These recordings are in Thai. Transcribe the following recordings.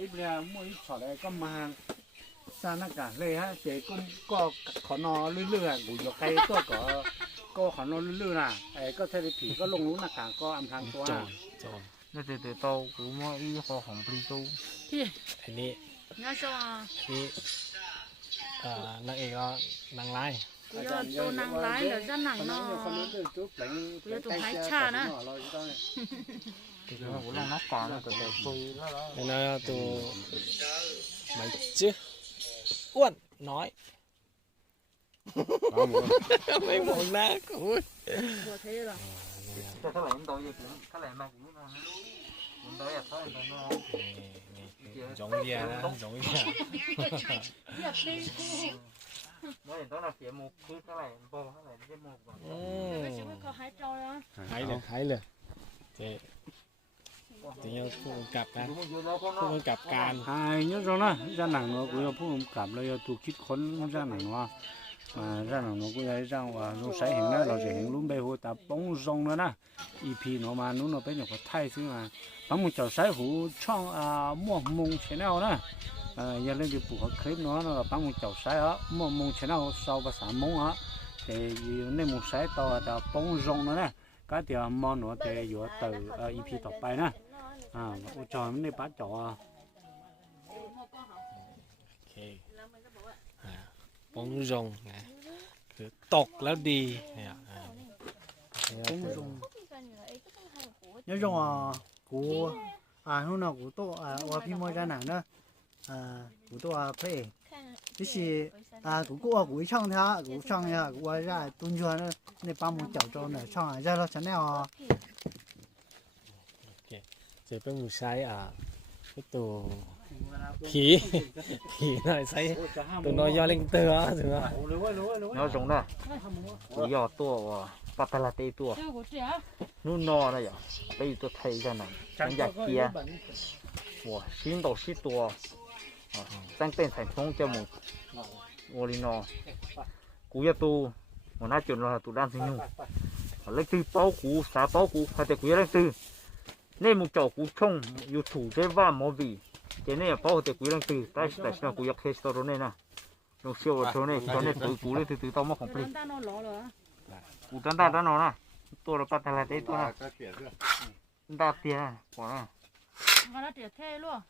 ít ra mua ít sỏi này có mà sao nó cảเลยฮะเจ๊ก็ขอนอลื่นๆกูยกใครตัวก็ขอนอลื่นๆน่ะก็เทเลผีก็ลงรู้หน้ากากก็อำพรางตัวนี่แต่โตกูมออีคอของปลีตู้อันนี้นี่นางเอกก็นางร้ายกูจะตัวนางร้ายเหรอจะหนังเนาะกูจะตัวไห้ชานะthì nó cũng là nó còn là từ từ phi đó đó nó từ mày chứ uốn nói mấy mồm ná cũng thế rồi cái này em tôi cái này mà cũng nó em tôi là thôi nó giống gì đó giống gì nói đó là phía một cứ cái này bò cái này cái một có hái trâu đó háiเลยจะยังผู้กำกับนะผู้กำกับการnhớ rồi nè ra nàng nó cũngผู้กำกับเลยตัวคิดค้นra nàngว่าra nàng nó cũng thấy rằngว่าnó sẽ hiện đó là sẽ hiện luôn bây hồ ta bóng rong nữa nè EP nó mà nó bây giờ có thay xíu mà bắn một chậu sấy hũ trong mua mông thế nào nè giờ lên thì buộc clip nó là bắn một chậu sấy á mua mông thế nào sau và sản mông á thì nên một sấy to là bóng rong nữa nè cái thì món nó thì vừa từ EPต่อไปนะอุจจาระมันได้ปัดจ่อโอเคปงรงนะคือตกแล้วดีเนี่ยปงรงnhớ rằng của hôm nào của tôi qua phim mới ra nặng đó của tôi phê thế thì của trong thế của trong nha của ra tuân cho nó nên ba một chậu cho nó trong ra nó chắn nàoจะเป็นมือใช้cáiตัวผีหน่อยใช้ตัวน้อยย่อเล็งเตือถึงอ่ะน้อยจงได้กูย่อตัวว่าปัตตาลาตีตัวนู่นนอนะอย่างไปตัวไทยกันหน่อยฉันอยากเกียร์ว้าชิ้นต่อชิ้นตัวตั้งเต้นใส่ท้องจมูกโอลินอกูจะตัวหัวหน้าจุดเราตัวด้านที่นู่นเล็กตีเป้ากูสาเป้ากูแต่กูยังเล็กตีnên một chỗ cú trông yêu thủ cái va mỏ vì cái này bao thì cú đang từ tại sao cú giặc hết rồi này nè nó siêu rồi này cho nên cú lên từ tao mất không plei cú tan ta đã nó nè tôi là bắt lại đấy tôi nè ta tiền quả nè nó tiền thế luôn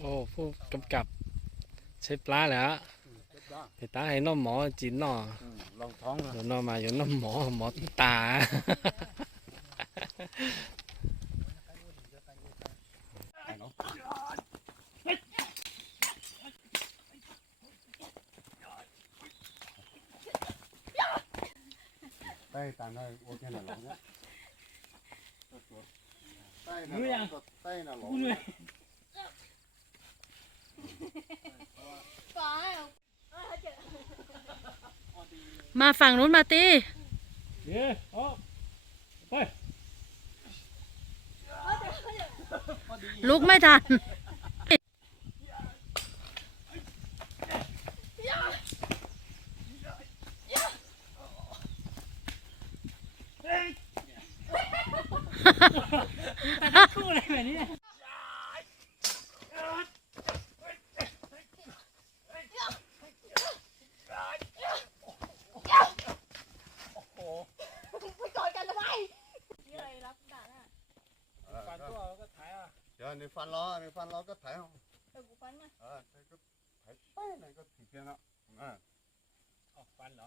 โอ้ผู้กำกับใช้ปลาแล้วไปตาให้น้องหมอจีนน้อลองท้องเดี๋ยวน้องมาอยู่น้องหมอตาได้ตามได้โอเคหน่อยเนี่ยได้น่ะหลงมาฝั่งนู้นมาตีลุกไม่ทันไปทั้งคู่เลยแบบนี้ในฟันล้อก็ถ่ายเอากูฟันมั้ยก็ถ่ายไปไหนก็ถีบเพียงแล้วฟันเหรอ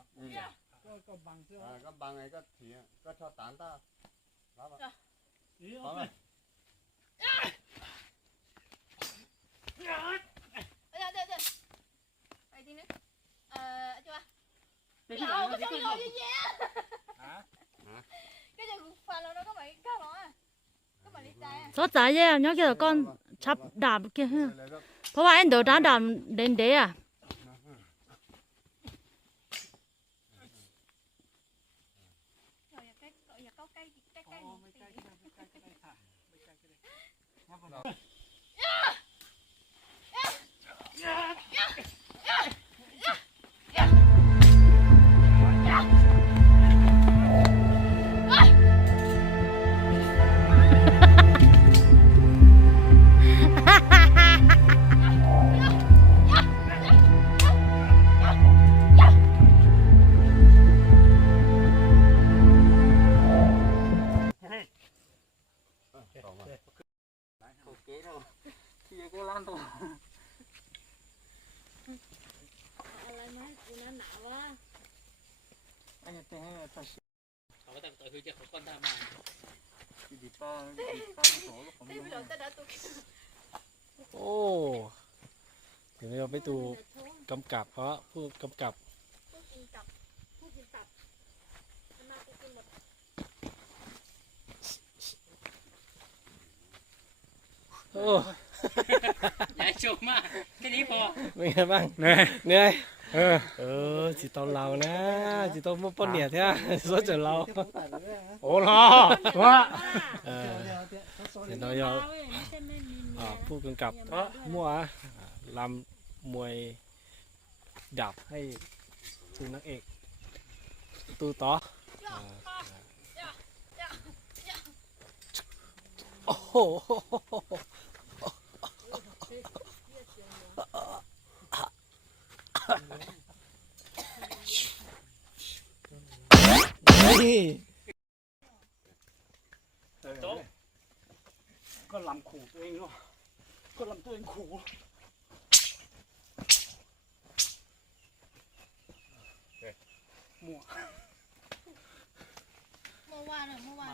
ก็บังเสื้อก็บังไงก็ถีก็ชอบตานตารับอ่ะฟังไหมเดี๋ยวไปทีนึงจ้ะเอาก็ต้องรอเยอะๆก็จะฟันแล้วก็ไปข้าวหรอcó trả yeah nhớ kêu là con ชับดาบเกี่ยเพราะว่าไอ้เดี๋ยวดาบเด่นเดีย อะไรมาให้กูนั่นหนาวะ โอ้เดี๋ยวเราไปดูกำกับเพราะผู้กำกับ ผู้กินตับผู้กินตับมากูกินหมด โอ้ อย่าชมมากแค่นี้พอ เป็นไงบ้าง เนี่ย เหนื่อย เออ chỉ tao lao nè chỉ tao mua con nhẹ thế số chờ lâu โอ้ล่ะว่า เดี๋ยวเราจะผู้กำกับมั่วลำมวยดับให้ตูนักเอกตูต่อโอ้โหนี่ ก็ลำขู่ตัวเองเนาะก็ลำตัวเองขู่ เมื่อวานเมื่อวาน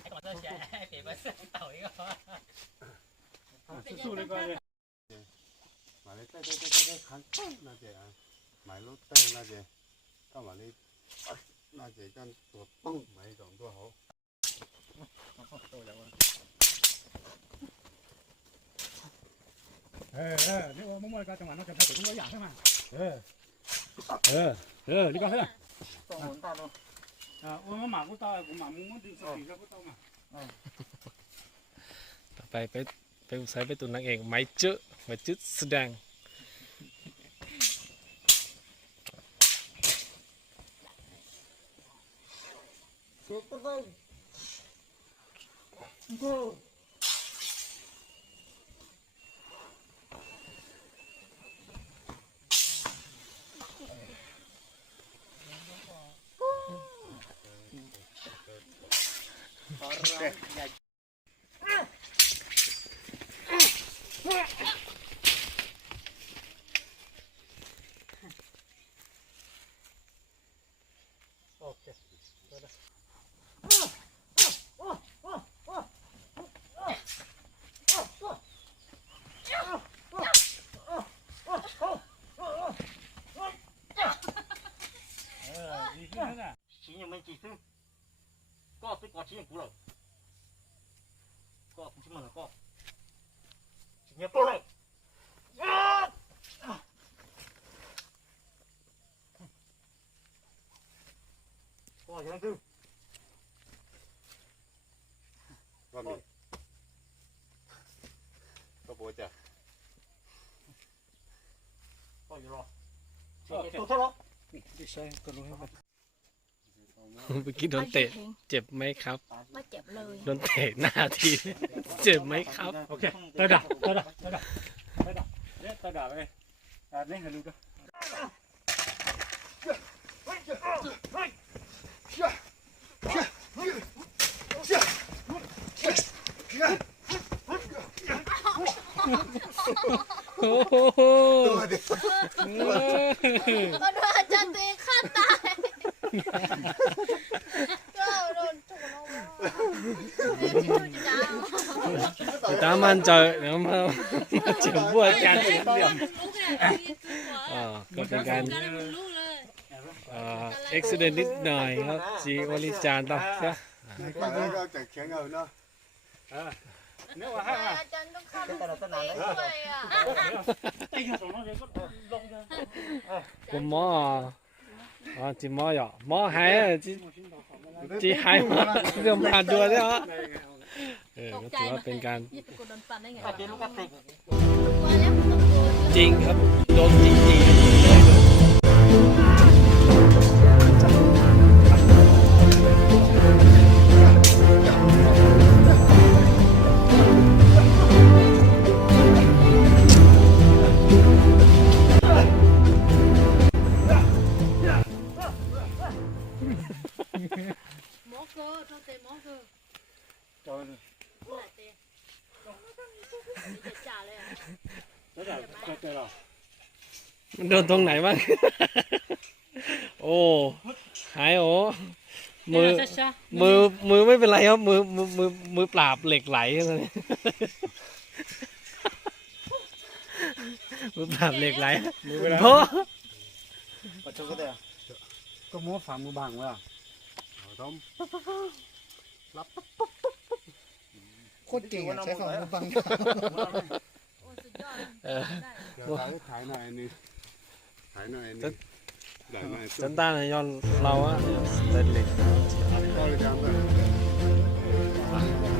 ไอ้ก่อนจะแย่เก็บไว้เต่าอีกแล้ว สู้ๆเลยก็เลย 买了带看那些啊，买了带那些，到买了那些干多蹦买一种多好。นี่ว่ามั่วๆก็จังหวะนั้นจะทำตัวอย่างใช่ไหมนี่ก็ให้ต้องหมุนตาดู 我们马古道，我马木木的是比较不到嘛。 ต่อไปใช้ไปตูนักเอกไม่เจอไม่จุดแสดง ชิ้นยังไม่จีซึ่งก็ไปก่อชิ้นยังกูเลยก็ชิ้นมันแล้วก็ชิ้นยังตัวเลยก็ยังดื้อ 外面，都不会这样。 ก็อยู่รอตัวเท่าไร ไม่ใช่ก็รู้ให้มัน เมื่อกี้โดนเตะเจ็บไหมครับ ไม่เจ็บเลย โดนเตะหน้าทีเจ็บไหมครับ โอเคตาด่าเนี่ยตาด่าไปเนี่ยให้ดูด้วย โอ้โห ก็โดนอาจารย์ตัวเองฆ่าตายก็โดนถูกแล้ว ตามันเจอแล้วมาเจ็บปวดกันก็เป็นการ อุบิเหตุนิดหน่อยครับจีวลิจานต่อใช่ 把那个在前头呢， nếu mà hai อาจารย์ต้องเข้าลูกสเปนด้วยอ่ะ tay cho nó thì có lông ra ผมหมอจีหมอหยอหมอหายจีหายมาเรื่องผ่านตัวใช่ไหมก็ถือว่าเป็นการ ยิบกดโดนปั่นได้ไง Tadi lu kasih. ว่าแล้วต้องโดน จริงครับโดนจริงจริงหมอเกอร์เท่าเตะหมอเกอร์ cho หลายเตะจะจ่าเลยอ่ะ đó là cho chơi rồi มันโดนตรงไหนบ้าง โอ้หายโอ้มือไม่เป็นไรครับมือปราบเหล็กไหลอะไรมือปราบเหล็กไหลเพราะ và cho cái đây có múa phạm múa bằng quá ở đó โคตรเก่งอะใช้ฝั่งมือบัง โอ้สุดยอดได้ giờ tới thái này nè, thái này nè, đại này จันต้านย้อนเราอะเต้นเหล็ก to lên